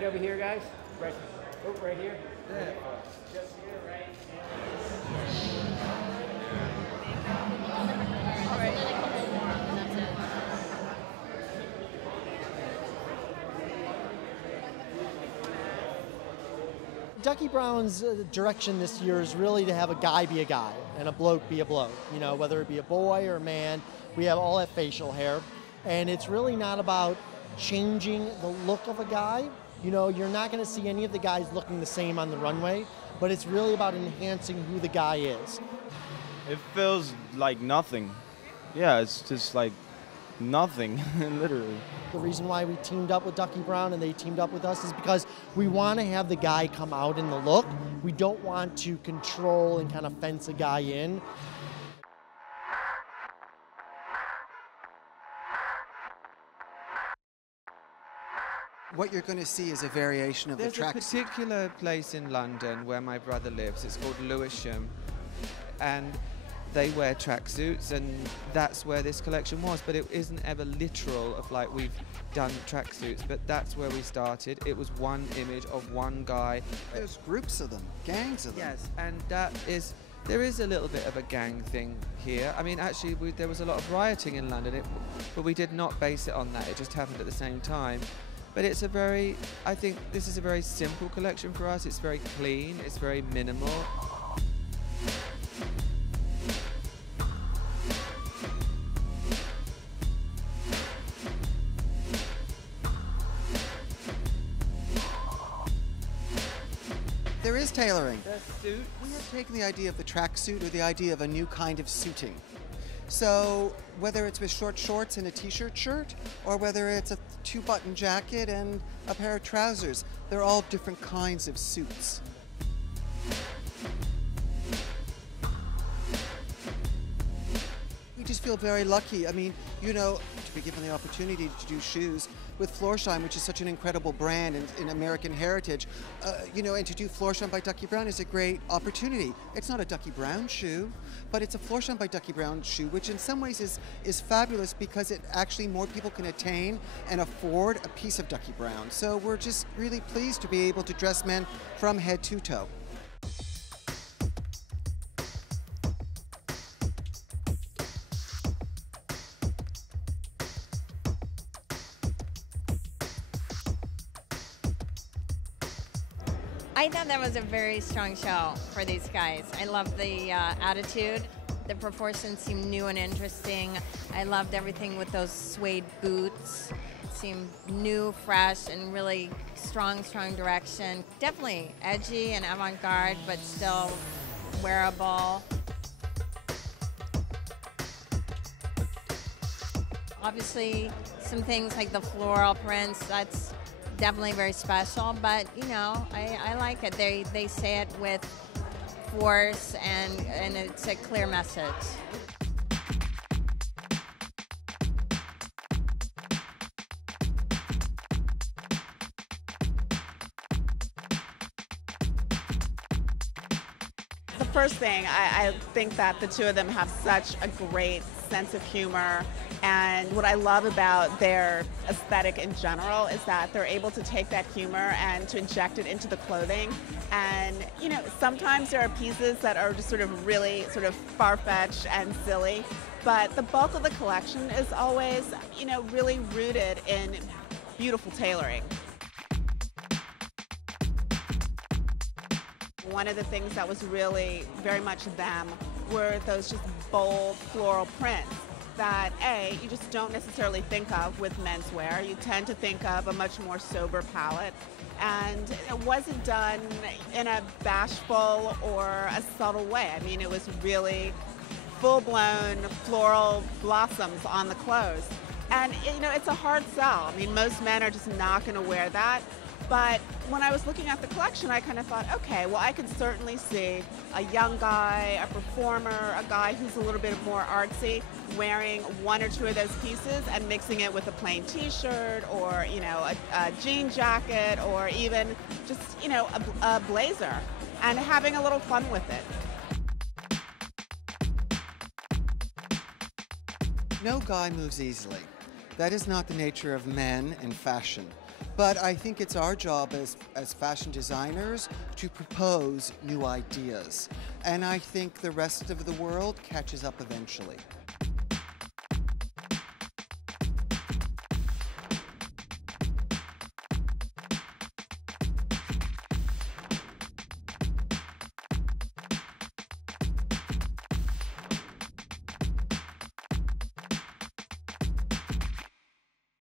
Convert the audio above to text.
Right over here, guys. Right, oh, right here. Yeah. Just here, right. Duckie Brown's direction this year is really to have a guy be a guy and a bloke be a bloke. You know, whether it be a boy or a man, we have all that facial hair. And it's really not about changing the look of a guy. You know, you're not going to see any of the guys looking the same on the runway, but it's really about enhancing who the guy is. It feels like nothing. Yeah, it's just like nothing, literally. The reason why we teamed up with Duckie Brown and they teamed up with us is because we want to have the guy come out in the look. We don't want to control and kind of fence a guy in. What you're going to see is a variation of the tracksuit. There's a particular place in London where my brother lives. It's called Lewisham, and they wear tracksuits, and that's where this collection was. But it isn't ever literal of like we've done tracksuits, but that's where we started. It was one image of one guy. There's groups of them, gangs of them. Yes, and there is a little bit of a gang thing here. I mean, actually, there was a lot of rioting in London, but we did not base it on that. It just happened at the same time. But it's I think this is a very simple collection for us. It's very clean, it's very minimal. There is tailoring. The suit. We have taken the idea of the tracksuit or the idea of a new kind of suiting. So whether it's with short shorts and a t-shirt shirt, or whether it's a two-button jacket and a pair of trousers, they're all different kinds of suits. We just feel very lucky. I mean, you know, to be given the opportunity to do shoes with Florsheim, which is such an incredible brand in American heritage, you know, and to do Florsheim by Duckie Brown is a great opportunity. It's not a Duckie Brown shoe, but it's a Florsheim by Duckie Brown shoe, which in some ways is fabulous because it actually more people can attain and afford a piece of Duckie Brown. So we're just really pleased to be able to dress men from head to toe. I thought that was a very strong show for these guys. I loved the attitude. The proportions seemed new and interesting. I loved everything with those suede boots. It seemed new, fresh, and really strong direction. Definitely edgy and avant-garde, but still wearable. Obviously, some things like the floral prints, that's definitely very special, but you know, I like it. They say it with force and it's a clear message. The first thing, I think that the two of them have such a great sense of humor, and what I love about their aesthetic in general is that they're able to take that humor and to inject it into the clothing. And you know, sometimes there are pieces that are just sort of really sort of far-fetched and silly, but the bulk of the collection is always, you know, really rooted in beautiful tailoring. One of the things that was really very much them were those just bold floral prints that, you just don't necessarily think of with menswear. You tend to think of a much more sober palette. And it wasn't done in a bashful or a subtle way. I mean, it was really full-blown floral blossoms on the clothes. And, you know, it's a hard sell. I mean, most men are just not going to wear that. But when I was looking at the collection, I kind of thought, okay, well, I could certainly see a young guy, a performer, a guy who's a little bit more artsy, wearing one or two of those pieces and mixing it with a plain t-shirt or, you know, a jean jacket or even just, you know, a blazer and having a little fun with it. No guy moves easily. That is not the nature of men in fashion. But I think it's our job as fashion designers to propose new ideas. And I think the rest of the world catches up eventually.